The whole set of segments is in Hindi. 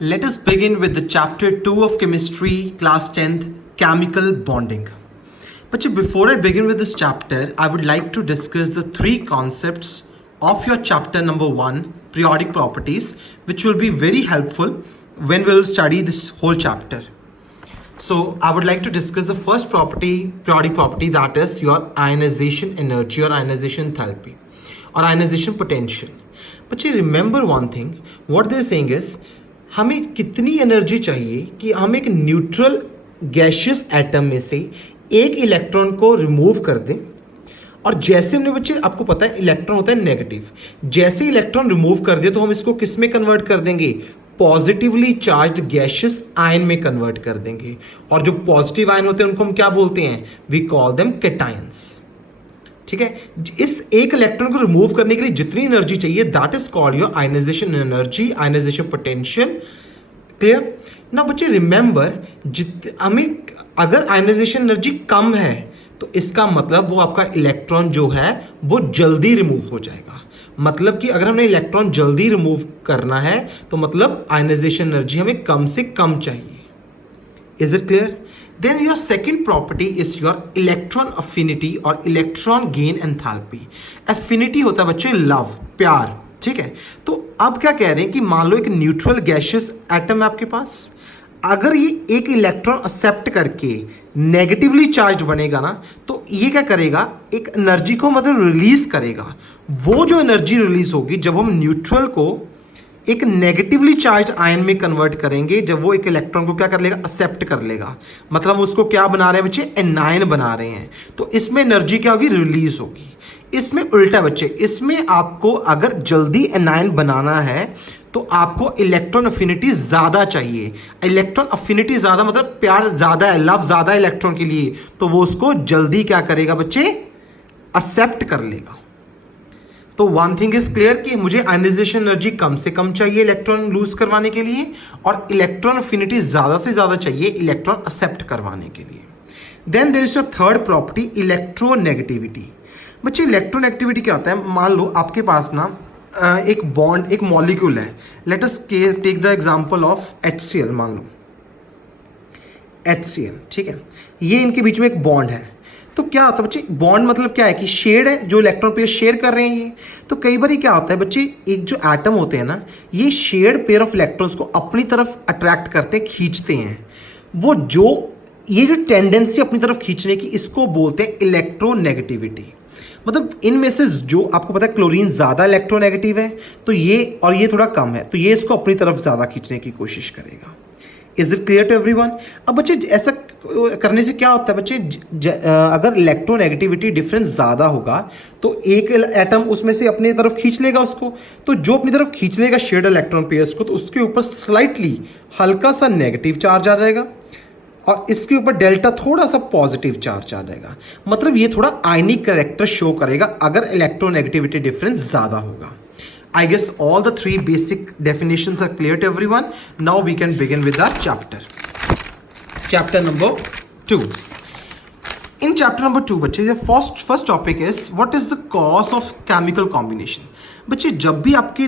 Let us begin with the chapter 2 of chemistry, class 10th, chemical bonding. But before I begin with this chapter, I would like to discuss the three concepts of your chapter number 1, periodic properties, which will be very helpful when we will study this whole chapter. So I would like to discuss the first property, periodic property, that is your ionization energy or ionization enthalpy or ionization potential. But remember one thing, what they are saying is हमें कितनी एनर्जी चाहिए कि हम एक न्यूट्रल गैशियस एटम में से एक इलेक्ट्रॉन को रिमूव कर दें। और जैसे हमने बच्चे आपको पता है इलेक्ट्रॉन होता है नेगेटिव, जैसे इलेक्ट्रॉन रिमूव कर दिया तो हम इसको किस में कन्वर्ट कर देंगे, पॉजिटिवली चार्ज्ड गैशियस आयन में कन्वर्ट कर देंगे। और जो पॉजिटिव आयन होते हैं उनको हम क्या बोलते हैं, वी कॉल देम कैटायंस। ठीक है, इस एक इलेक्ट्रॉन को रिमूव करने के लिए जितनी एनर्जी चाहिए that is called your ionisation energy, ionisation potential. Clear ना बच्चे, रिमेंबर हमें अगर आयनाइजेशन एनर्जी कम है तो इसका मतलब वो आपका इलेक्ट्रॉन जो है वो जल्दी रिमूव हो जाएगा। मतलब कि अगर हमें इलेक्ट्रॉन जल्दी रिमूव करना है तो मतलब आयनाइजेशन एनर्जी हमें कम से कम चाहिए। Is it clear? Then your second property is your electron affinity और electron gain enthalpy. Affinity होता है बच्चे लव, प्यार। ठीक है, तो अब क्या कह रहे हैं कि मान लो एक न्यूट्रल गैशियस एटम है आपके पास, अगर ये एक इलेक्ट्रॉन एक्सेप्ट करके नेगेटिवली चार्ज बनेगा ना तो ये क्या करेगा, एक एनर्जी को मतलब रिलीज करेगा। वो जो एनर्जी रिलीज होगी जब हम न्यूट्रल को एक नेगेटिवली चार्ज आयन में कन्वर्ट करेंगे, जब वो एक इलेक्ट्रॉन को क्या कर लेगा, एक्सेप्ट कर लेगा, मतलब उसको क्या बना रहे हैं बच्चे, एनायन बना रहे हैं, तो इसमें एनर्जी क्या होगी, रिलीज होगी। इसमें उल्टा बच्चे, इसमें आपको अगर जल्दी एनायन बनाना है तो आपको इलेक्ट्रॉन अफिनिटी ज्यादा चाहिए। इलेक्ट्रॉन अफिनिटी ज्यादा मतलब प्यार ज्यादा है, लव ज्यादा है इलेक्ट्रॉन के लिए, तो वो उसको जल्दी क्या करेगा बच्चे, एक्सेप्ट कर लेगा। तो वन थिंग इज क्लियर कि मुझे आयनाइजेशन एनर्जी कम से कम चाहिए इलेक्ट्रॉन लूज करवाने के लिए, और इलेक्ट्रॉन अफिनिटी ज्यादा से ज्यादा चाहिए इलेक्ट्रॉन एक्सेप्ट करवाने के लिए। Then there is a third property, electronegativity. बच्चे इलेक्ट्रोनेगेटिविटी क्या होता है, मान लो आपके पास ना एक बॉन्ड, एक मॉलिक्यूल है, let us take the example of HCl। मान लो HCl, ठीक है, ये इनके बीच में एक बॉन्ड है। तो क्या होता है बच्चे, बॉन्ड मतलब क्या है कि शेड है, जो इलेक्ट्रॉन पेयर शेयर कर रहे हैं ये। तो कई बार क्या होता है बच्चे, एक जो एटम होते हैं ना, ये शेयर्ड पेयर ऑफ इलेक्ट्रॉन्स को अपनी तरफ अट्रैक्ट करते हैं, खींचते हैं। वो जो ये जो टेंडेंसी अपनी तरफ खींचने की, इसको बोलते हैं इलेक्ट्रोनेगेटिविटी। मतलब इनमें से जो आपको पता है क्लोरीन ज्यादा इलेक्ट्रोनेगेटिव है तो ये, और ये थोड़ा कम है, तो ये इसको अपनी तरफ ज्यादा खींचने की कोशिश करेगा। Is it clear to everyone? अब बच्चे ऐसा करने से क्या होता है बच्चे, अगर इलेक्ट्रोनेगेटिविटी डिफरेंस ज्यादा होगा तो एक एटम उसमें से अपनी तरफ खींच लेगा उसको, तो जो अपनी तरफ खींच लेगा शेयर्ड इलेक्ट्रॉन पेयर्स को, तो उसके ऊपर स्लाइटली हल्का सा नेगेटिव चार्ज आ जाएगा और इसके ऊपर डेल्टा थोड़ा सा पॉजिटिव चार्ज आ जाएगा। मतलब ये थोड़ा आयनिक कैरेक्टर शो करेगा अगर इलेक्ट्रोनेगेटिविटी डिफरेंस ज्यादा होगा। I guess all the three basic definitions are clear to everyone. Now we can begin with the chapter. Chapter number 2. In chapter number 2, बच्चे, the first topic is what is the cause of chemical combination. बच्चे, जब भी आपके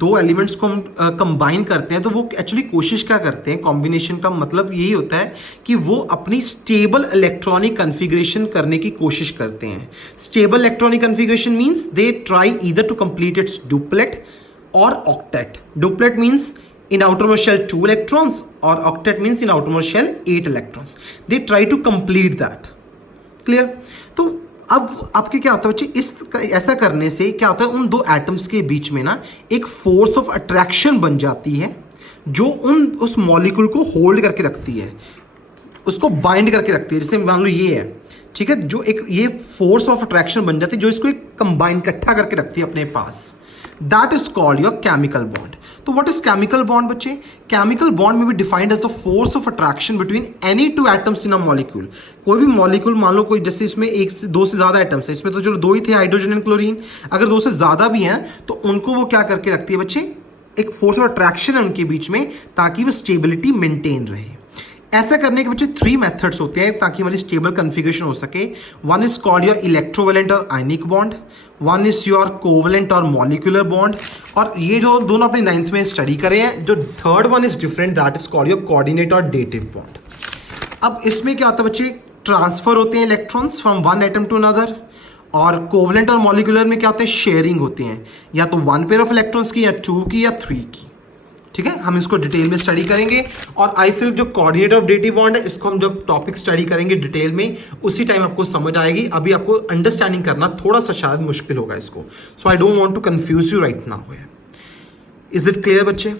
दो एलिमेंट्स को हम कंबाइन करते हैं तो वो एक्चुअली कोशिश क्या करते हैं, कॉम्बिनेशन का मतलब यही होता है कि वो अपनी स्टेबल इलेक्ट्रॉनिक कन्फिग्रेशन करने की कोशिश करते हैं। Stable electronic configuration means they try either to complete its duplet और octet. Duplet means in outermost shell 2 electrons or octet means in outermost shell 8 electrons. They try to complete that. Clear? तो अब आपके क्या होता है बच्चे, इस ऐसा करने से क्या होता है, उन दो एटम्स के बीच में ना एक फोर्स ऑफ अट्रैक्शन बन जाती है जो उस मॉलिक्यूल को होल्ड करके रखती है, उसको बाइंड करके रखती है। जैसे मान लो ये है, ठीक है, जो एक ये फोर्स ऑफ अट्रैक्शन बन जाती है जो इसको एक कंबाइन इकट्ठा करके रखती है अपने पास। That is called your chemical bond. तो what is chemical bond बच्चे? Chemical bond may be defined as the force of attraction between any two atoms in a molecule. कोई भी मॉलिक्यूल, मान लो कोई, जैसे इसमें एक से दो से ज्यादा एटम्स है, इसमें तो चलो दो ही थे, हाइड्रोजन एंड क्लोरीन, अगर दो से ज्यादा भी हैं तो उनको वो क्या करके रखती है बच्चे, एक फोर्स ऑफ अट्रैक्शन है उनके बीच में ताकि वो स्टेबिलिटी मेंटेन रहे। ऐसा करने के बच्चे 3 मेथड्स होते हैं ताकि हमारी स्टेबल कन्फिगरेशन हो सके. One is called your electrovalent और आयनिक bond, one is your covalent और मॉलिक्यूलर बॉन्ड, और ये जो दोनों अपने 9th में स्टडी करे हैं. जो third one is different, that is called your coordinate or dative bond. अब इसमें क्या होता है बच्चे, ट्रांसफर होते हैं electrons from one atom to another, और कोवेलेंट और मॉलिक्यूलर में क्या होते हैं, शेयरिंग होती हैं, या तो 1 पेयर ऑफ इलेक्ट्रॉन्स की, या 2 की, या 3 की. ठीक है, हम इसको डिटेल में स्टडी करेंगे. और आई फील जो कोऑर्डिनेट ऑफ डेटिव बॉन्ड है, इसको हम जब टॉपिक स्टडी करेंगे डिटेल में, उसी टाइम आपको समझ आएगी. अभी आपको अंडरस्टैंडिंग करना थोड़ा सा शायद मुश्किल होगा इसको. So I don't want to confuse you right now. Is it clear बच्चे?